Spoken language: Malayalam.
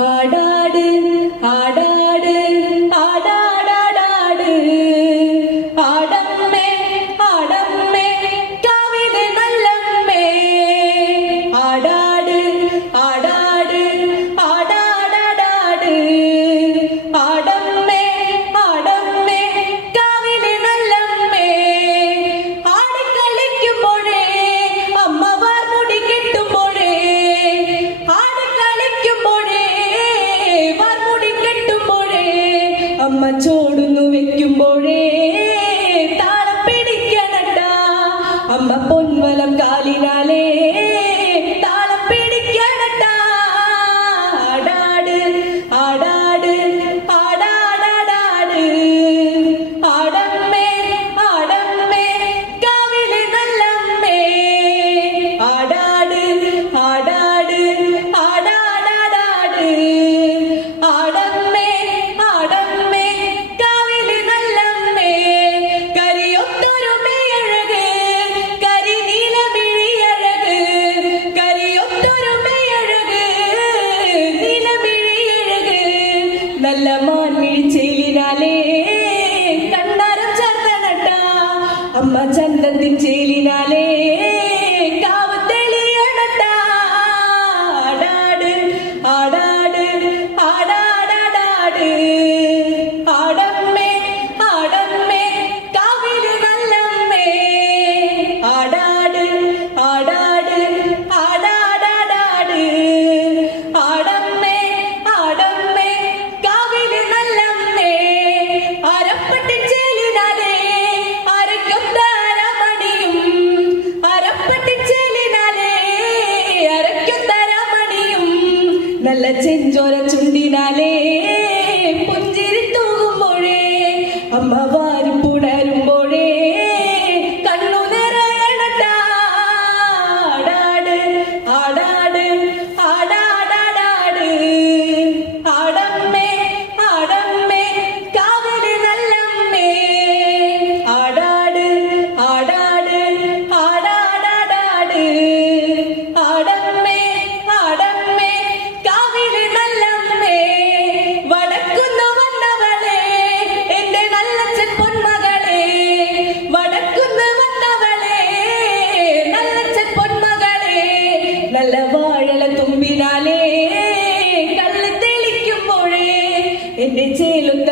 ആടാട് ആടാട്. അമ്മ ചോടുന്നു വെക്കുമ്പോഴേ താളം പിടിക്കണട്ട. അമ്മ പൊൻവലം കാലിനാലേ আম্মা জান നെഞ്ചോരച്ചു in the tail of the